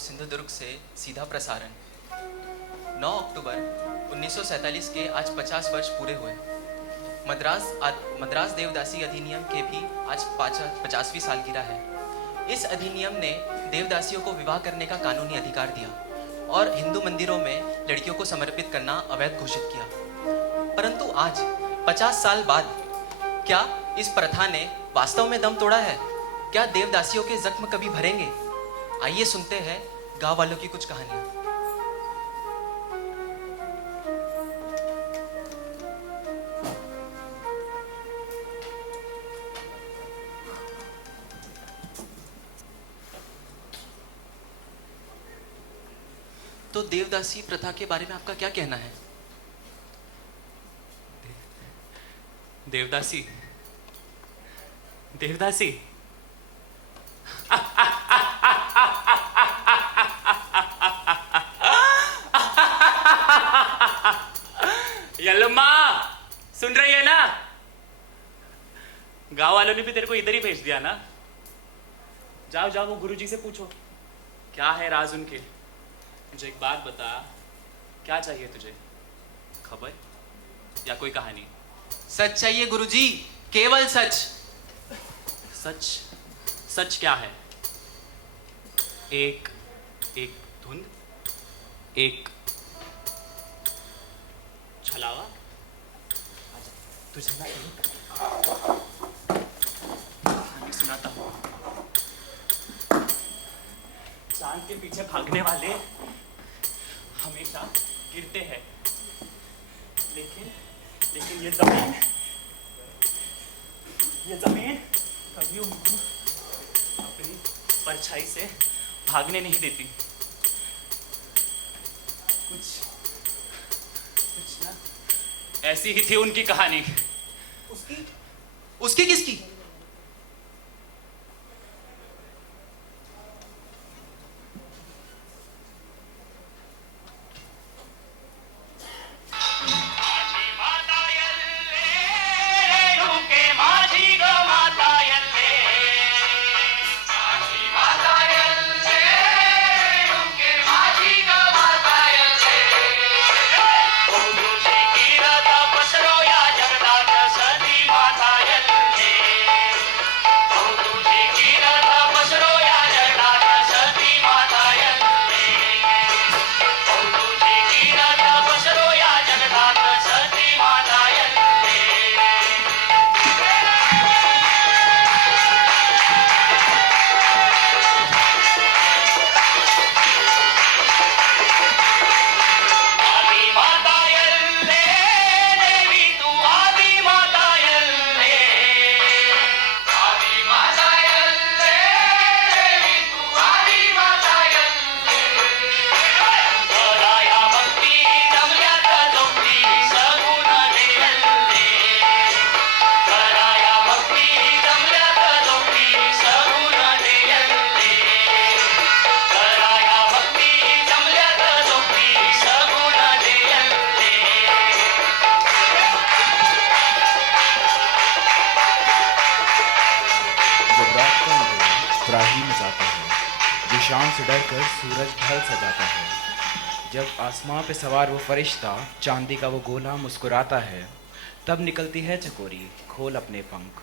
सिंधुदुर्ग से सीधा प्रसारण। 9 अक्टूबर 1947 के आज 50 वर्ष पूरे हुए। मद्रास देवदासी अधिनियम के भी आज 50वीं सालगिरह है। इस अधिनियम ने देवदासियों को विवाह करने का कानूनी अधिकार दिया और हिंदू मंदिरों में लड़कियों को समर्पित करना अवैध घोषित किया। परंतु आज 50 साल बाद क्या इस प्रथा ने वास्तव में दम तोड़ा है? क्या देवदासियों के जख्म कभी भरेंगे? आइए सुनते हैं गांव वालों की कुछ कहानियां। तो देवदासी प्रथा के बारे में आपका क्या कहना है? देवदासी देवदासी यल्लम्मा, सुन रही है ना? गांव वालों ने भी तेरे को इधर ही भेज दिया ना? जाओ जाओ, वो गुरुजी से पूछो क्या है राज उनके। मुझे एक बात बता, क्या चाहिए तुझे? खबर या कोई कहानी? सच चाहिए गुरुजी, केवल सच। सच? सच क्या है? एक धुंध, एक छलावा। तुझे ना एक कहानी सुनाता हूँ। चांद के पीछे भागने वाले हमेशा गिरते हैं, लेकिन ये जमीन कभी उनको अपनी परछाई से भागने नहीं देती। कुछ ना ऐसी ही थी उनकी कहानी। उसकी किसकी? शाम से डरकर सूरज ढल सा जाता है। जब आसमां पे सवार वो फरिश्ता चांदी का वो गोला मुस्कुराता है, तब निकलती है चकोरी खोल अपने पंख,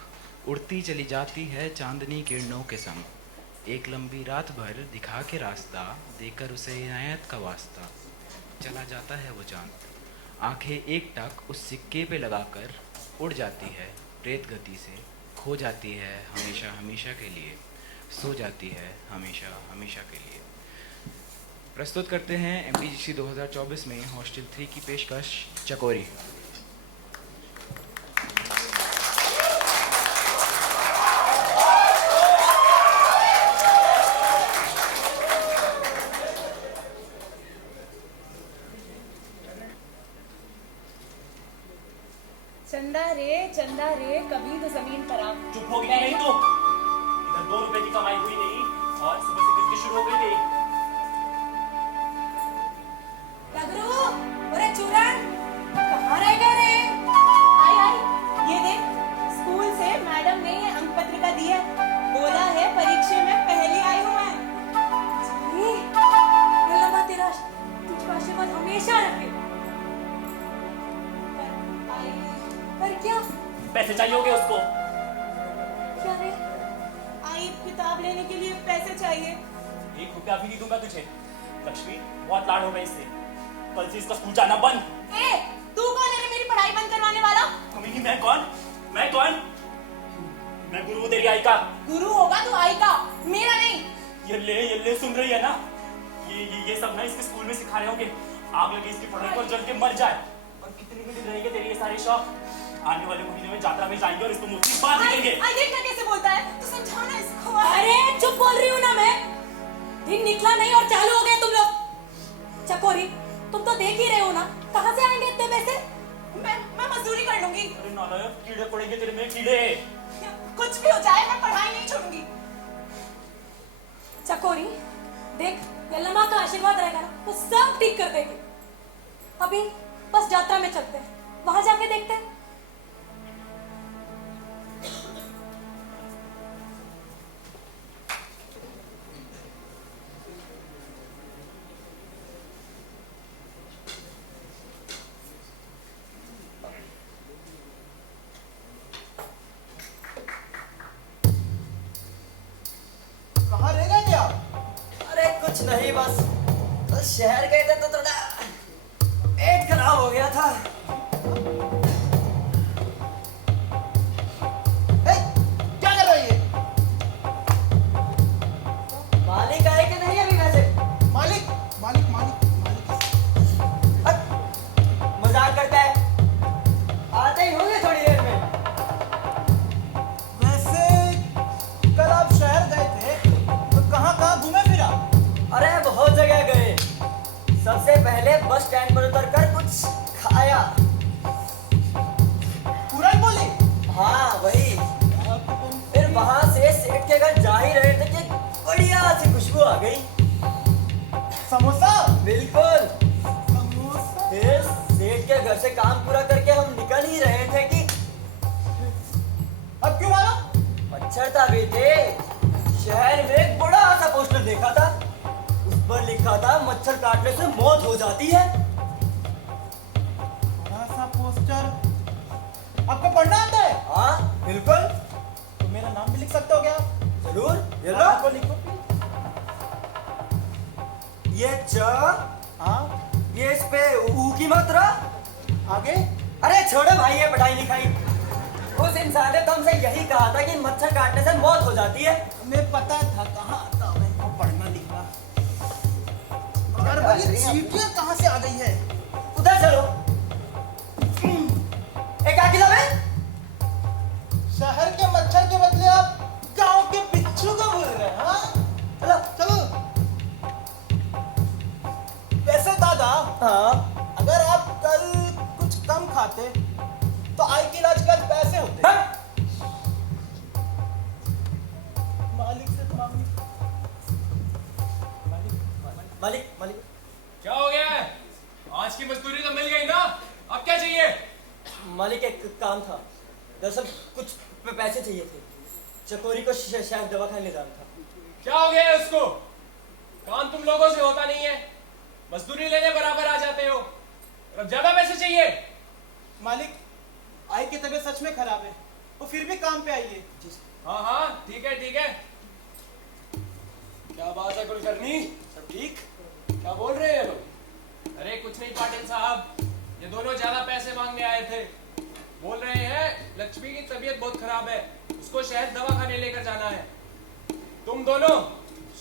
उड़ती चली जाती है चांदनी किरणों के संग। एक लंबी रात भर दिखा के रास्ता देकर उसे इनायत का वास्ता, चला जाता है वो चांद। आंखें एक टक उस सिक्के पे लगाकर उड़ जाती है रेत गति से, खो जाती है हमेशा हमेशा के लिए, सो जाती है हमेशा हमेशा के लिए। प्रस्तुत करते हैं MTGC 2024 में हॉस्टल 3 की पेशकश चकोरी। चंदा रे कभी तो जमीन पर आ। चुप होगी नहीं तो? इधर 2 रुपए की कमाई हुई नहीं और सुबह से किसकी शुरू हो गई थी। टगरू, अरे चूरन, कहाँ रह गए रे? आई, ये देख, स्कूल से मैडम ने ये अंक पत्रिका दी है, बोला है परीक्षा में पहली आई हूँ मैं। पैसे चाहिए होंगे उसको। क्या रे? आई किताब लेने के लिए पैसे चाहिए। 1 रुपया भी नहीं दूंगा तुझे। लक्ष्मी, बहुत लाड हो गए इससे। कल से इसका स्कूल जाना बंद। ए, तू कौन है रे मेरी पढ़ाई बंद करवाने वाला? कमीनी, मैं कौन? मैं कौन? मैं गुरु हूँ तेरी आई का। गुरु होगा तो आई का, मेरा नहीं। ये ले सुन रही है ना? ये सब ना इसके स्कूल में सिखा रहे होंगे। आग लगे इसकी पढ़ाई पर, जल के मर जाए। और कितने दिन रहेंगे तेरे ये सारे शौक? आने वाले महीने में यात्रा में जाएंगे और इसको मुफ्त बांध देंगे। आई देखना कैसे बोलता है, तो समझाना इसको। अरे चुप बोल रही हूँ ना मैं। दिन निकला नहीं और चालू हो गए तुम लोग। चकोरी, तुम तो देख ही रहे हो ना, कहाँ से आएंगे इतने पैसे? मैं मजदूरी कर लूंगी। अरे नालायक, कीड़े पड़ेंगे तेरे में, कीड़े। कुछ भी हो जाए मैं पढ़ाई नहीं छोड़ूंगी। चकोरी देख, यल्लमा का आशीर्वाद रहेगा ना तो सब ठीक कर देगी। अभी बस यात्रा में चलते हैं, वहां जाके देखते हैं। कहाँ रह गए थे आप? अरे कुछ नहीं, बस तो शहर गए थे तो थोड़ा पेट खराब हो गया था। हे, क्या कर रही है? मालिक आए कि नहीं अभी वैसे? मालिक मालिक मालिक मालिक मजाक करता है, आते ही होंगे थोड़ी देर में। वैसे कल आप शहर गए थे तो कहाँ कहाँ घूमे फिरा? अरे बहुत जगह गए। सबसे पहले बस स्टैंड पर उतरकर कुछ खाया। पूरा ही बोली? हाँ वही। फिर वहां से सेठ के घर जा ही रहे थे कि बढ़िया सी खुशबू आ गई। समोसा? बिल्कुल। समोसा? फिर सेठ के घर से काम पूरा करके हम निकल ही रहे थे कि अब क्यों मारा? मच्छर था बेटे। शहर में एक बड़ा सा पोस्टर देखा था, उस पर लिखा था मच्छर काटने से मौत हो जाती है। बड़ा सा पोस्टर। आपको पढ़ना आता है? हाँ बिल्कुल। तो मेरा नाम भी लिख सकते हो क्या? जरूर, ये आपको लो। लिखो। ये च, हाँ, ये इस पे ऊ की मात्रा। आगे? अरे छोड़ो भाई ये पढ़ाई लिखाई। उस इंसान ने तो हमसे यही कहा था कि मच्छर काटने से मौत हो जाती है। हमें पता था कहाँ आता है इनको पढ़ना लिखना। मगर भाई ये चींटियां कहाँ से आ गई है? उधर चलो। एक आगे लो बे। शहर के मच्छर के बदले आप गांव के बिच्छू को बोल रहे हैं, हाँ? चलो। चलो। वैसे दादा, हाँ। अगर आप कल कुछ कम खाते तो आई के इलाज के आज पैसे होते। हट। मालिक से मांगनी। मालिक मालिक। क्या हो गया है? आज की मजदूरी तो मिल गई ना, अब क्या चाहिए? मालिक एक काम था, दरअसल कुछ पैसे चाहिए थे। चकोरी को शायद दवा खाने ले जाना था। क्या हो गया है उसको? काम तुम लोगों से होता नहीं है, मजदूरी लेने बराबर आ जाते हो, और अब ज्यादा पैसे चाहिए। मालिक, आई की तबीयत सच में खराब है, वो फिर भी काम पे आई है। हाँ हाँ ठीक है ठीक है। क्या बात है कुलकर्णी, सब ठीक? क्या बोल रहे हैं लोग? अरे कुछ नहीं पाटिल साहब, ये दोनों ज्यादा पैसे मांगने आए थे। बोल रहे हैं लक्ष्मी की तबीयत बहुत खराब है, उसको शहर दवा खाने लेकर जाना है। तुम दोनों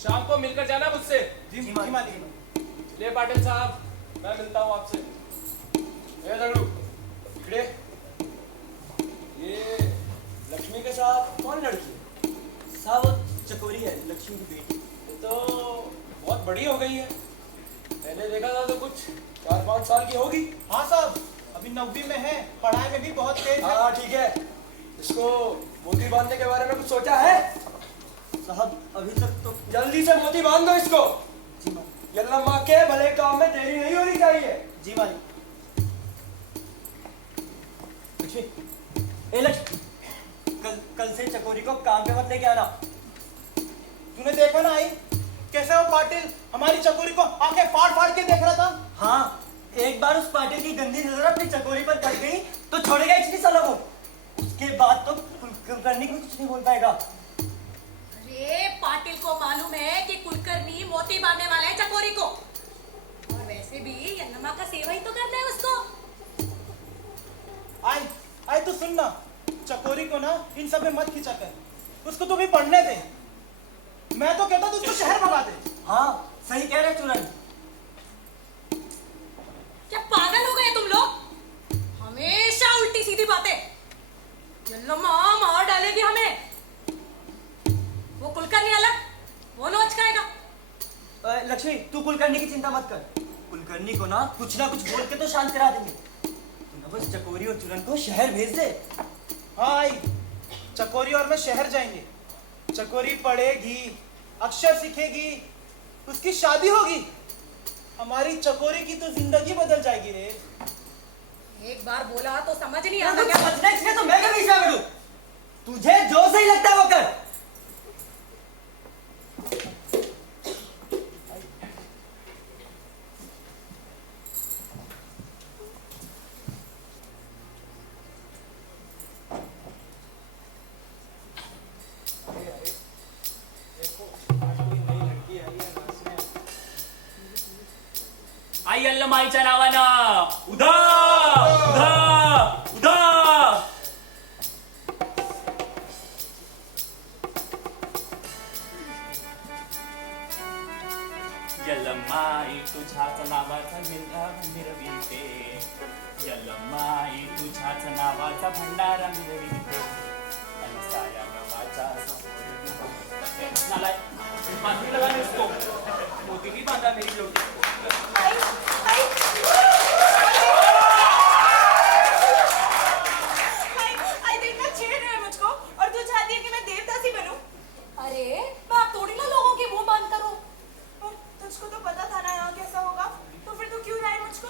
शाम को मिलकर जाना मुझसे। जी मालिक। ले पाटिल साहब, मैं मिलता हूँ आपसे। ए झगड़ू, इकड़े। ये लक्ष्मी के साथ कौन लड़की है? साहब वो चकोरी है, लक्ष्मी की बेटी। ये तो बहुत बड़ी हो गई है, मैंने देखा था तो कुछ 4-5 साल की होगी। हाँ साहब, अभी 9वीं में है, पढ़ाई में भी बहुत तेज है। हाँ ठीक है। इसको मोती बांधने के बारे में कुछ सोचा है? साहब अभी तक तो। जल्दी से मोती बांध दो इसको। जी मालिक। यल्लम्मा के भले काम में देरी नहीं होनी चाहिए। जी मालिक। लक्ष्मी, ए लक्ष्मी, कल से चकोरी को काम पे मत लेके आना। तूने देखा ना आई, कैसे वो पाटिल हमारी चकोरी को आंखें फाड़ फाड़ के देख रहा था। हाँ, एक बार उस पाटिल की गंदी नजर अपनी चकोरी पर पड़ गई तो छोड़ेगा इतनी सालों को। उसके कुलकर्णी को कुछ नहीं बोल पाएगा। अरे पाटिल को मालूम है कि कुलकर्णी मोती बांधने वाला है चकोरी को, और वैसे भी यन्नमा का सेवा ही तो करना है उसको। आई आई तो सुन ना, चकोरी को ना इन सब में मत खिंचा कर, उसको तो भी पढ़ने दे। मैं तो कहता तू उसको शहर भगा दे। हाँ सही कह रहे चूरन। क्या पागल हो गए तुम लोग? हमेशा उल्टी सीधी बातें। यन्नमा मार डालेगी हमें। वो कुलकर्णी अलग, वो नोच खाएगा। लक्ष्मी तू कुलकर्णी की चिंता मत कर, कुलकर्णी को ना कुछ बोल के तो शांत करा देंगे। तू ना बस चकोरी और चूरन को शहर भेज दे। हाँ आई, चकोरी और मैं शहर जाएंगे। चकोरी पढ़ेगी, अक्षर सीखेगी, उसकी शादी होगी। हमारी चकोरी की तो जिंदगी बदल जाएगी रे। एक बार बोला तो समझ नहीं आता तो क्या? समझना इसमें तो मैं क्या बीच में बैठूं? तुझे जो सही लगता है वो कर। आई अल्लम आई चलावाना उधा उधा उधा। यल्लमाई तुझ्याच नावाचा मिरगा मिरविते, यल्लमाई तुझ्याच नावाचा भंडारा मिरविते, आणि साऱ्या गावाच्या नालायक फांसी लगा दे इसको, मोती भी बांधा मेरी लोटी। आई देखना छेड़ रहा है मुझको, और तू चाहती है कि मैं देवदासी बनूं? अरे मैं आप थोड़ी ना लोगों की मुंह बंद करूं। और तुझको तो पता था ना यहाँ कैसा होगा, तो फिर तू क्यों लाई मुझको?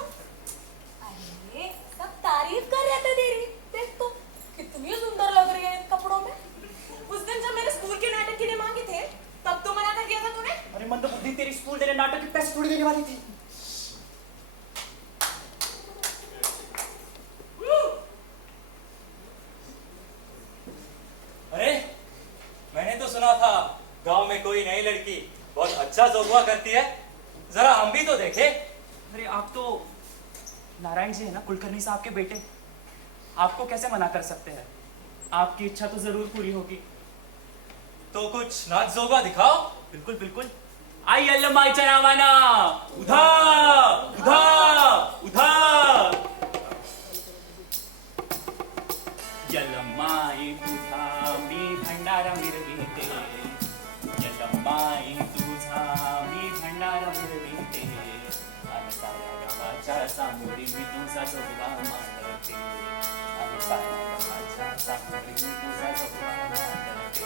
अरे सब तारीफ कर रहे थे तेरी, देख तो कितनी सुंदर लग रही है इन कपड़ों में। उस दिन जब मैंने स्कूल के नाटक के लिए मांगे थे, तब तो मना कर दिया था तूने। अरे मंदबुद्धि, तेरी स्कूल तेरे नाटक के पैसे थोड़ी देने वाली थी। अरे मैंने तो सुना था गांव में कोई नई लड़की बहुत अच्छा जोगवा करती है, जरा हम भी तो देखें। अरे आप तो नारायण जी है ना, कुलकर्णी साहब के बेटे, आपको कैसे मना कर सकते हैं? आपकी इच्छा तो जरूर पूरी होगी। तो कुछ नाच जोगवा दिखाओ। बिल्कुल बिल्कुल। आई अल्लम आई चनावाना उधा उधा उधा। यल्लमाई तुझा मी भंडारा मिरविते, यल्लमाई तुझा मी भंडारा मिरविते, आणि साऱ्या गावाच्या सामोरी मी तुझा जोगवा मांडते, आणि साऱ्या गावाच्या सामोरी मी तुझा जोगवा मांडते।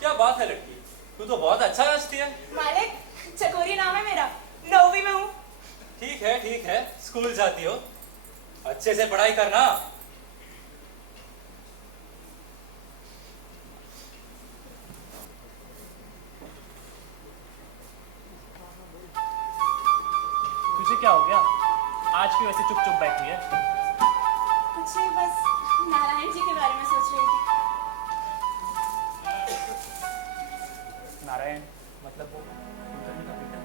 क्या बात है लड़की, तू तो बहुत अच्छा नाचती है। मालिक, चकोरी नाम है मेरा, 9वीं में हूँ। ठीक है, स्कूल जाती हो, अच्छे से पढ़ाई करना। तुझे क्या हो गया? आज क्यों ऐसे चुप चुप बैठी है? कुछ नहीं, बस नारायण जी के बारे में सोच रही थी। नारायण मतलब वो कुलकर्णी का बेटा?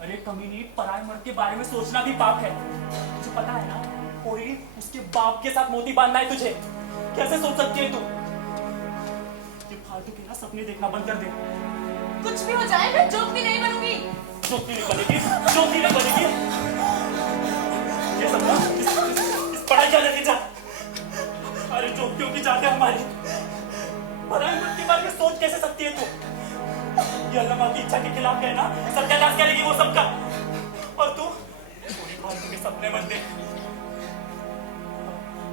अरे कमीनी, पराये मर्द के बारे में सोचना भी पाप है। तुझे पता है ना, कोई उसके बाप के साथ मोती बांधना है तुझे। कैसे सोच सकती है तू? ये फालतू के ना सपने देखना बंद कर दे। कुछ भी हो जाए, मैं जोगी नहीं बनूंगी। ज्योति नहीं बनेगी, ज्योति नहीं बनेगी। ये सब ना इस पढ़ाई का नतीजा। अरे ज्योतियों की जाते हमारी। पराये मर्द के बारे में सोच कैसे सकती है तू? ये अल्लाह माँ की इच्छा के खिलाफ है ना, सत्यानाश करेगी वो सबका। और तू फालतू के सपने मत देख।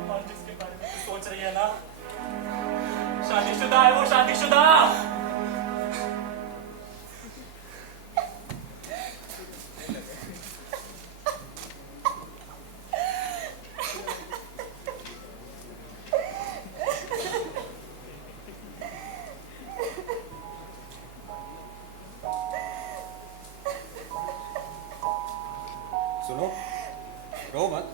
और जिसके बारे में तू सोच रही है ना, शादीशुदा है वो, शादीशुदा। सुनो, रो मत।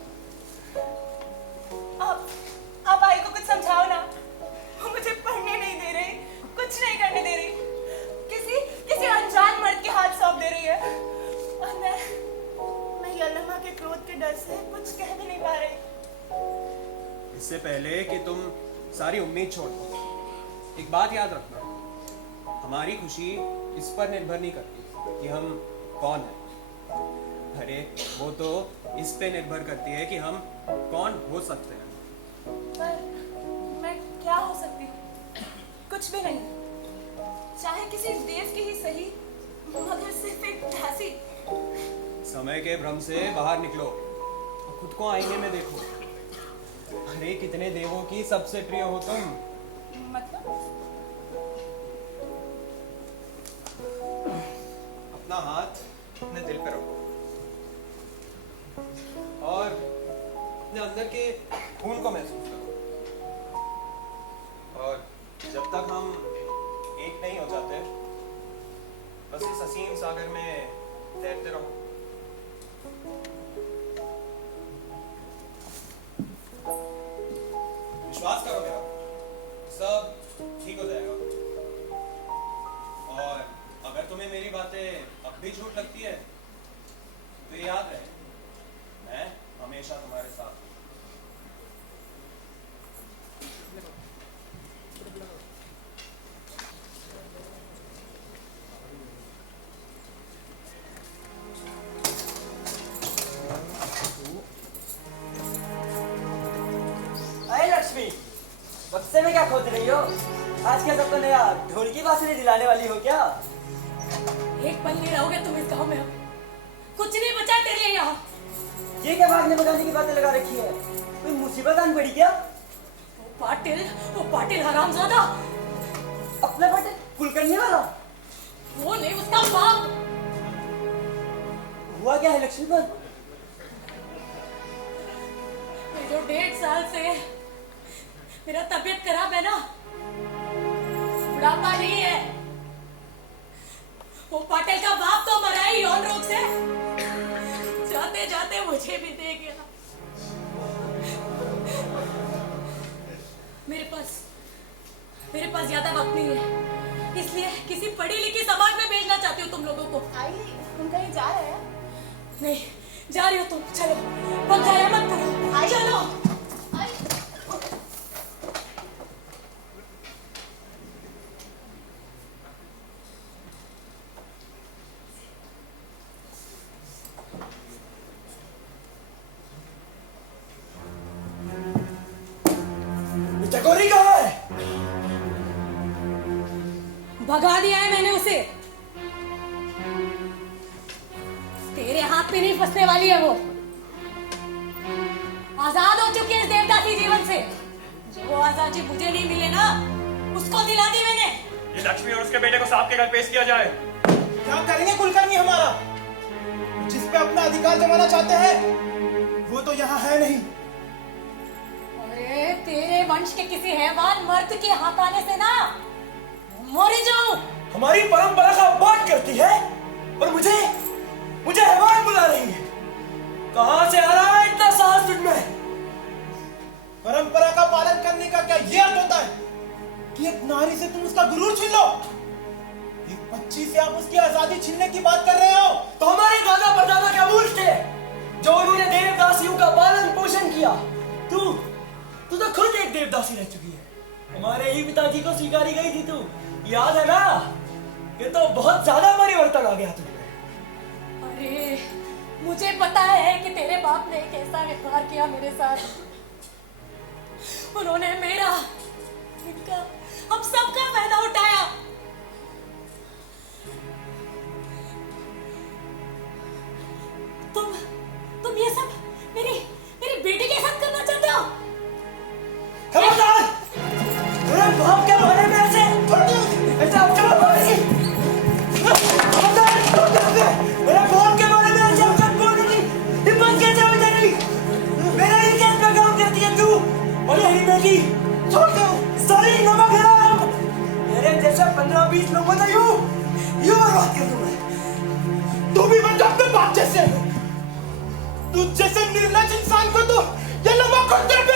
आप आई को कुछ समझाओ ना। वो मुझे पढ़ने नहीं दे रही, कुछ नहीं करने दे रही, किसी अनजान मर्द के हाथ सौंप दे रही है। और मैं यलमा के क्रोध के डर से कुछ कह भी नहीं पा रही। इससे पहले कि तुम सारी उम्मीद छोड़ दो, एक बात याद रखना, हमारी खुशी इस पर निर्भर नहीं करती कि हम कौन हैं। अरे वो तो इस पे निर्भर करती है कि हम कौन हो सकते हैं। पर मैं क्या हो सकती हूँ? कुछ भी नहीं, चाहे किसी देव की ही सही, मगर सिर्फ एक दासी। समय के भ्रम से बाहर निकलो और खुद को आईने में देखो। अरे कितने देवों की सबसे प्रिय हो तुम। मतलब अपना हाथ अपने दिल पे रखो और अपने अंदर के खून को महसूस करो। और जब तक हम एक नहीं हो जाते, बस इस असीम सागर में तैरते रहो। विश्वास करो मेरा, सब ठीक हो जाएगा। और अगर तुम्हें मेरी बातें अब भी झूठ लगती है तो ये याद रहे, मैं हमेशा तुम्हारे साथ हूं। अरे लक्ष्मी, बक्से में क्या खोज रही हो? आज क्या सबको नया ढोल की बांसुरी दिलाने वाली हो क्या? एक पल नहीं रहोगे तुम इस गांव में। अब कुछ नहीं बचा है तेरे लिए यहाँ। ये क्या भागने भगाने की बातें लगा रखी है? कोई मुसीबत आन पड़ी क्या? वो पाटिल हरामजादा। अपना पाटिल कुल करने वाला? वो नहीं, उसका बाप। हुआ क्या है लक्ष्मी पर? ये जो 1.5 साल से मेरा तबीयत खराब है ना, बुढ़ापा नहीं है। वो पाटिल का बाप तो मरा ही यौन रोग से। जाते जाते मुझे भी दे गया। मेरे पास ज्यादा वक्त नहीं है, इसलिए किसी पढ़ी लिखी समाज में भेजना चाहती हूँ तुम लोगों को। आई, तुम कहीं जा रहे हैं? नहीं जा रही हो तुम, चलो पंखाया मत करो, चलो। चकोरी कहाँ है? भगा दिया है मैंने उसे। तेरे हाथ पे नहीं फंसने वाली है वो। आजाद हो चुकी है इस देवदासी जीवन से। जो वो आजादी मुझे नहीं मिले ना, उसको दिला दी मैंने। ये लक्ष्मी और उसके बेटे को सांप के घर पेश किया जाए। क्या करेंगे कुलकर्णी हमारा? जिस पे अपना अधिकार जमाना चाहते हैं वो तो यहाँ है नहीं। अरे तेरे वंश के किसी हैवान मर्द के हाथ आने से ना मर जाऊं। हमारी परंपरा का अपमान करती है और मुझे हैवान बुला रही है। कहां से आ रहा है इतना साहस तुझमें? परंपरा का पालन करने का क्या ये अर्थ होता है कि एक नारी से तुम उसका गुरूर छीन लो? एक बच्ची से आप उसकी आजादी छीनने की बात कर रहे हो? तो हमारे दादा परदादा क्या मूर्ख थे जो उन्होंने देवदासियों का पालन पोषण किया? तू तो खुद एक देवदासी रह चुकी है। हमारे ही पिताजी को स्वीकारी गई थी तू, याद है ना? ये तो बहुत ज्यादा परिवर्तन आ गया तुझमें। अरे मुझे पता है कि तेरे बाप ने एक ऐसा व्यवहार किया मेरे साथ। उन्होंने मेरा, इनका, हम सबका फायदा उठाया। तुम ये सब मेरी बेटी के साथ करना चाहते हो? खबरदार! मेरे बाप के बारे में ऐसे अफवाह बोलेगी। खबरदार! मेरे बाप के बारे में ऐसे अफवाह बोलने की हिम्मत कैसे हो तेरी? मेरे ही केस में काम करती है तू और यही बेटी छोड़ दो। सारी नमक हराम मेरे जैसे 15-20 लोगों को यूं बर्बाद कर दूं मैं। तू भी बन जा अपने बाप जैसे। तू जैसे निर्लज इंसान को तो ये नमक खुद पे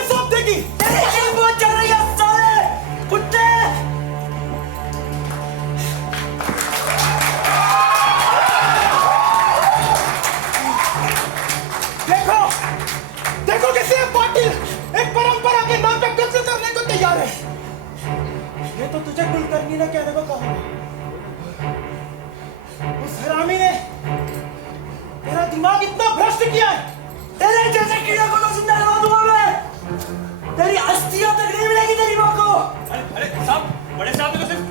नहीं ना कहने को कहूंगा। उस हरामी ने मेरा दिमाग इतना भ्रष्ट किया है। तेरे जैसे कीड़े को तो जिंदा लगा दूंगा मैं। तेरी अस्थियां तक नहीं मिलेगी तेरी माँ को। अरे साहब, बड़े साहब ने तो सिर्फ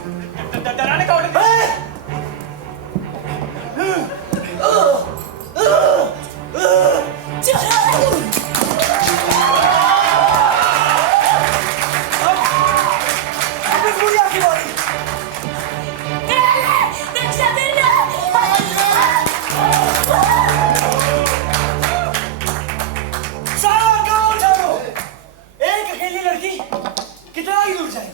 डराने का ऑर्डर दिया। अब इस बुढ़िया की बारी। सारा गांव उठाओ। एक अकेली लड़की कितना ही दूर जाएगी?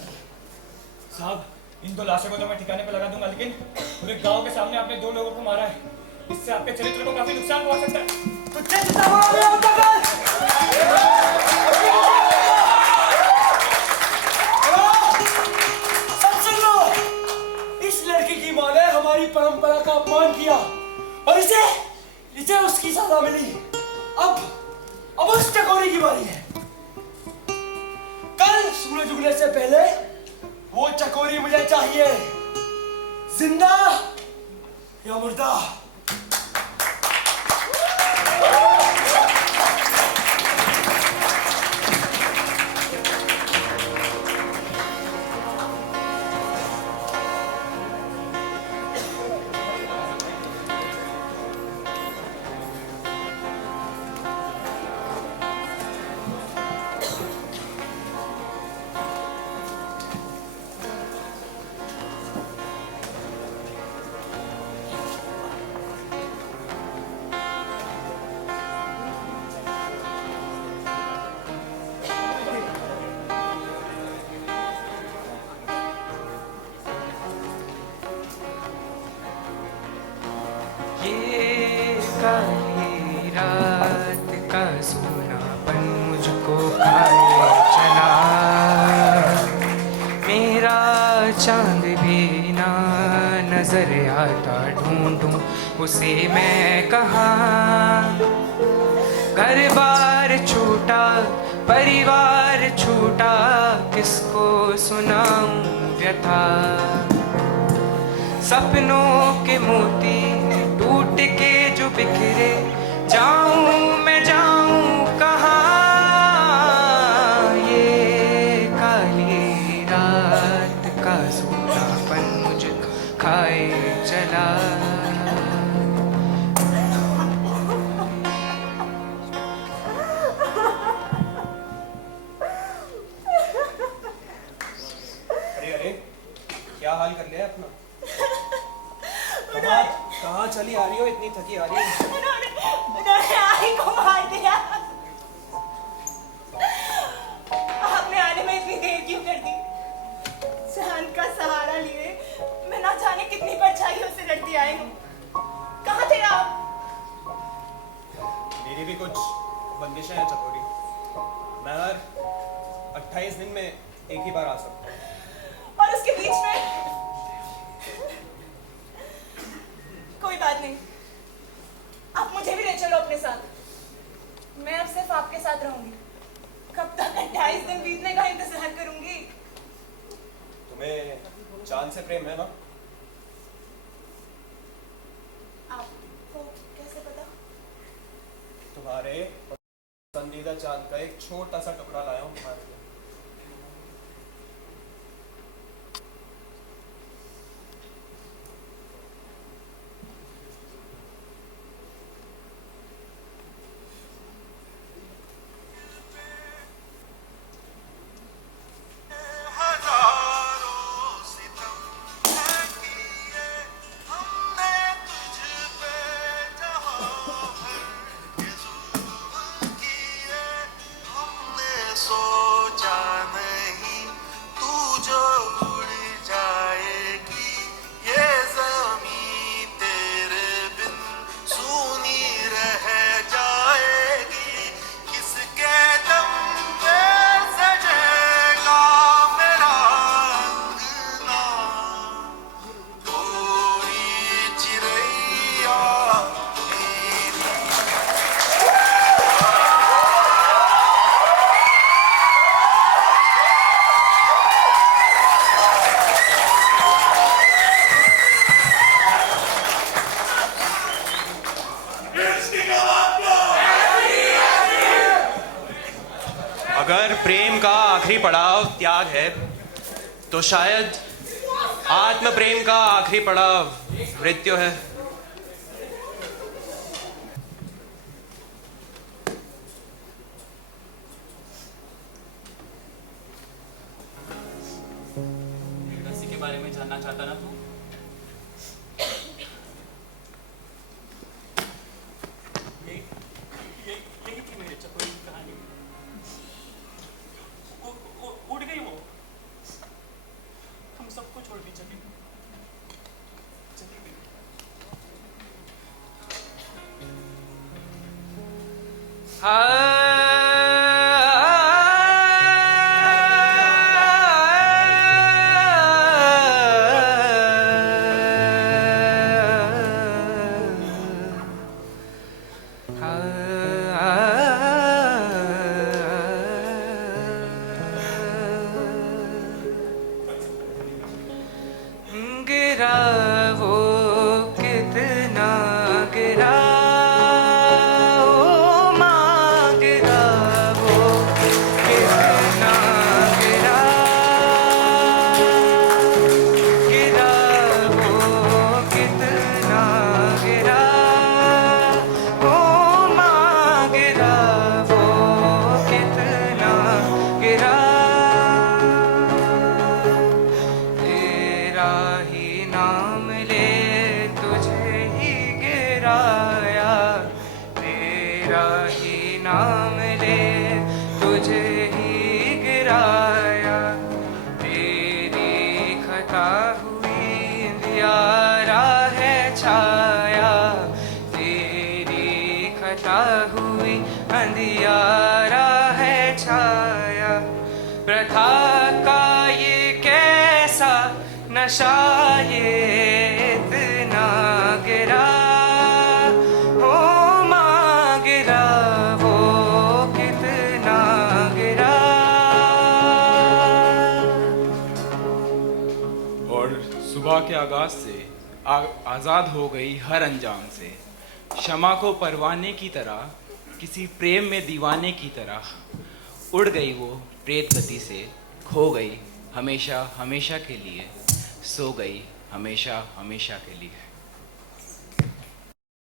साहब, इन दो लाशों को तो मैं ठिकाने पर लगा दूंगा, लेकिन पूरे गांव के सामने आपने 2 लोगों को मारा है। इससे आपके चरित्र को काफी नुकसान पहुंच सकता है। तो जितना बड़ा भी होता कर। सब सुन लो। इस लड़की की माँ ने हमारी परंपरा का अपमान किया और इसे उसकी सजा मिली। अब उस चकोरी की बारी है। कल सूरज उगने से पहले वो चकोरी मुझे चाहिए, जिंदा या मुर्दा। काली रात का सोनापन मुझको खाए चला, मेरा चांद भी ना नजर आता, ढूंढूं उसे मैं कहाँ। घर बार छूटा, परिवार छूटा, किसको सुनाऊं व्यथा। सपनों के मोती टूट के जो बिखरे, जाऊं मैं जाऊं कहाँ। ये काली रात का सोनापन मुझको खाए चला। अरे अरे, क्या हाल कर लिया अपना? कहाँ चली आ रही हो, इतनी थकी आ रही हो? उन्होंने आई को मार दिया। आपने आने में इतनी देर क्यों कर दी? चांद का सहारा लिए मैं ना जाने कितनी परछाइयों से लड़ती आई हूँ। कहाँ थे आप? मेरी भी कुछ बंदिशें हैं चकोरी। मैं हर 28 दिन में एक ही बार आ सकता हूँ। और उसके बीच में कोई बात नहीं, आप मुझे भी ले चलो अपने साथ। मैं अब सिर्फ आपके साथ रहूंगी। कब तक 28 दिन बीतने का इंतजार करूंगी? तुम्हें चांद से प्रेम है ना? आपको कैसे पता? तुम्हारे पसंदीदा चांद का एक छोटा सा टुकड़ा लाया हूँ तुम्हारे लिए। सोच अगर प्रेम का आखिरी पड़ाव त्याग है तो शायद आत्म प्रेम का आखिरी पड़ाव मृत्यु है। देवदासी के बारे में जानना चाहता ना तू? यही थी मेरे चकोरी की कहानी। उड़ गई वो, हम सबको छोड़ के चली गई। गिरा वो कितना गिरा, ओ माँ गिरा वो कितना गिरा, गिरा वो कितना गिरा, ओ माँ गिरा वो कितना गिरा। तेरा ही नाम ले तुझे ही गिराया, तेरा ही नाम ले तुझे ही गिराया। तेरी खता हुई अंधियारा है छाया, तेरी खता हुई अंधियारा है छाया। प्रथा का ये कैसा नशा ये इतना गिरा, हो माँ गिरा वो कितना गिरा। और सुबह के आगाज से आज़ाद हो गई हर अंजाम से, क्षमा को परवाने की तरह, किसी प्रेम में दीवाने की तरह उड़ गई वो प्रेत गति से, खो गई हमेशा हमेशा के लिए, सो गई हमेशा हमेशा के लिए।